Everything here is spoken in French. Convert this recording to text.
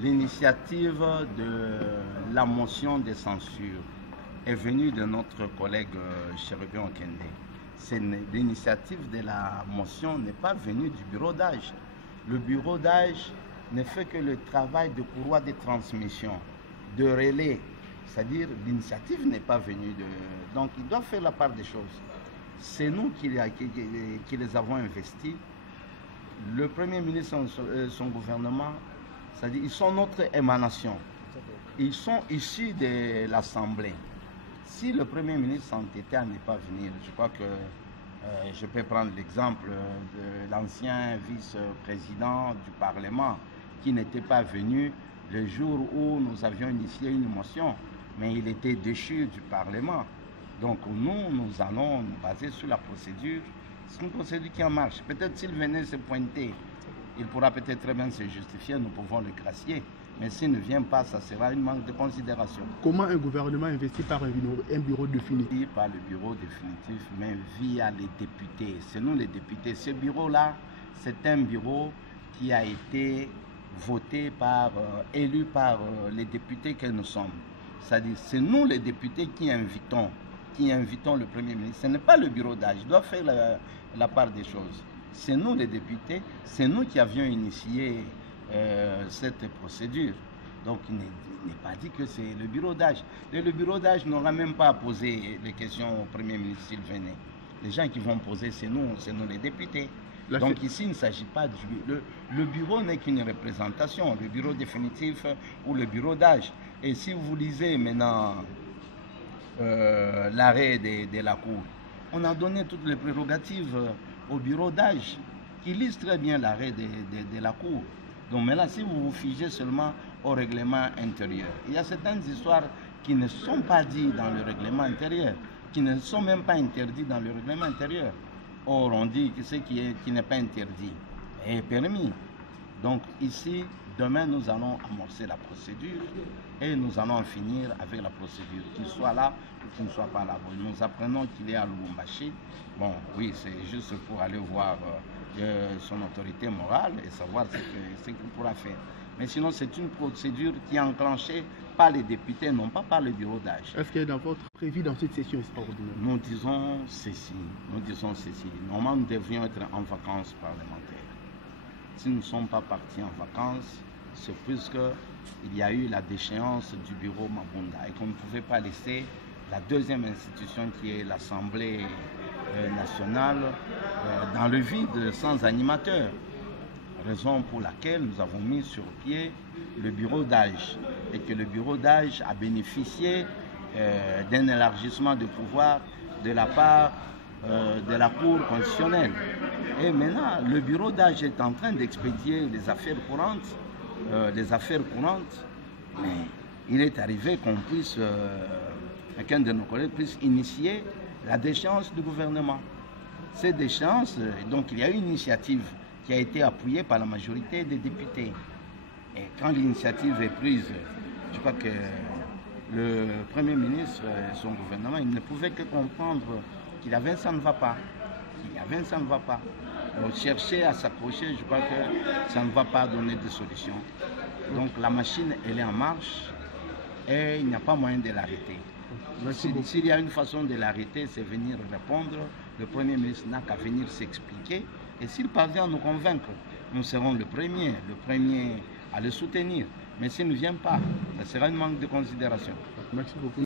L'initiative de la motion de censure est venue de notre collègue Chérubin Okende. L'initiative de la motion n'est pas venue du bureau d'âge. Le bureau d'âge ne fait que le travail de courroie de transmission, de relais. C'est-à-dire l'initiative n'est pas venue de... Donc ils doivent faire la part des choses. C'est nous qui les avons investis. Le Premier ministre et son gouvernement, c'est-à-dire ils sont notre émanation. Ils sont issus de l'Assemblée. Si le Premier ministre s'entêtait à ne pas venir, je crois que je peux prendre l'exemple de l'ancien vice-président du Parlement qui n'était pas venu le jour où nous avions initié une motion, mais il était déchu du Parlement. Donc nous allons nous baser sur la procédure. C'est une procédure qui en marche. Peut-être s'il venait se pointer, il pourra peut-être très bien se justifier, nous pouvons le gracier. Mais s'il ne vient pas, ça sera un manque de considération. Comment un gouvernement investit par un bureau définitif? Par le bureau définitif, mais via les députés. C'est nous les députés. Ce bureau-là, c'est un bureau qui a été voté élu par les députés que nous sommes. C'est-à-dire, c'est nous les députés qui invitons le Premier ministre. Ce n'est pas le bureau d'âge. Il doit faire la part des choses. C'est nous les députés, c'est nous qui avions initié cette procédure. Donc il n'est pas dit que c'est le bureau d'âge. Le bureau d'âge n'aura même pas à poser les questions au Premier ministre s'il venait. Les gens qui vont poser, c'est nous les députés. Donc ici, il ne s'agit pas du... Le bureau n'est qu'une représentation, le bureau définitif ou le bureau d'âge. Et si vous lisez maintenant l'arrêt de la Cour, on a donné toutes les prérogatives au bureau d'âge qui lise très bien l'arrêt de la Cour. Donc maintenant, si vous vous figez seulement au règlement intérieur, il y a certaines histoires qui ne sont pas dites dans le règlement intérieur, qui ne sont même pas interdites dans le règlement intérieur. Or, on dit que ce qui n'est pas interdit est permis. Donc ici, demain, nous allons amorcer la procédure et nous allons en finir avec la procédure, qu'il soit là ou qu'il ne soit pas là. Bon, nous apprenons qu'il est à Lubumbashi. Bon, oui, c'est juste pour aller voir son autorité morale et savoir ce qu'il pourra faire. Mais sinon, c'est une procédure qui est enclenchée par les députés, non pas par le bureau d'âge. Est-ce qu'il y a dans votre prévu dans cette session extraordinaire? Nous disons ceci. Normalement, nous devrions être en vacances parlementaires. Si nous ne sommes pas partis en vacances, c'est puisqu'il y a eu la déchéance du bureau Mabunda et qu'on ne pouvait pas laisser la deuxième institution qui est l'Assemblée nationale dans le vide, sans animateur. Raison pour laquelle nous avons mis sur pied le bureau d'âge et que le bureau d'âge a bénéficié d'un élargissement de pouvoir de la part de la Cour constitutionnelle. Et maintenant, le bureau d'âge est en train d'expédier les affaires courantes, mais il est arrivé qu'on puisse, qu'un de nos collègues puisse initier la déchéance du gouvernement. Cette déchéance, donc il y a eu une initiative qui a été appuyée par la majorité des députés. Et quand l'initiative est prise, je crois que le Premier ministre et son gouvernement, ils ne pouvaient que comprendre qu'il y avait un ça ne va pas. Donc chercher à s'accrocher, je crois que ça ne va pas donner de solution. Donc la machine, elle est en marche et il n'y a pas moyen de l'arrêter. S'il y a une façon de l'arrêter, c'est venir répondre. Le Premier ministre n'a qu'à venir s'expliquer. Et s'il parvient à nous convaincre, nous serons le premier à le soutenir. Mais s'il ne vient pas, ça sera un manque de considération. Merci beaucoup.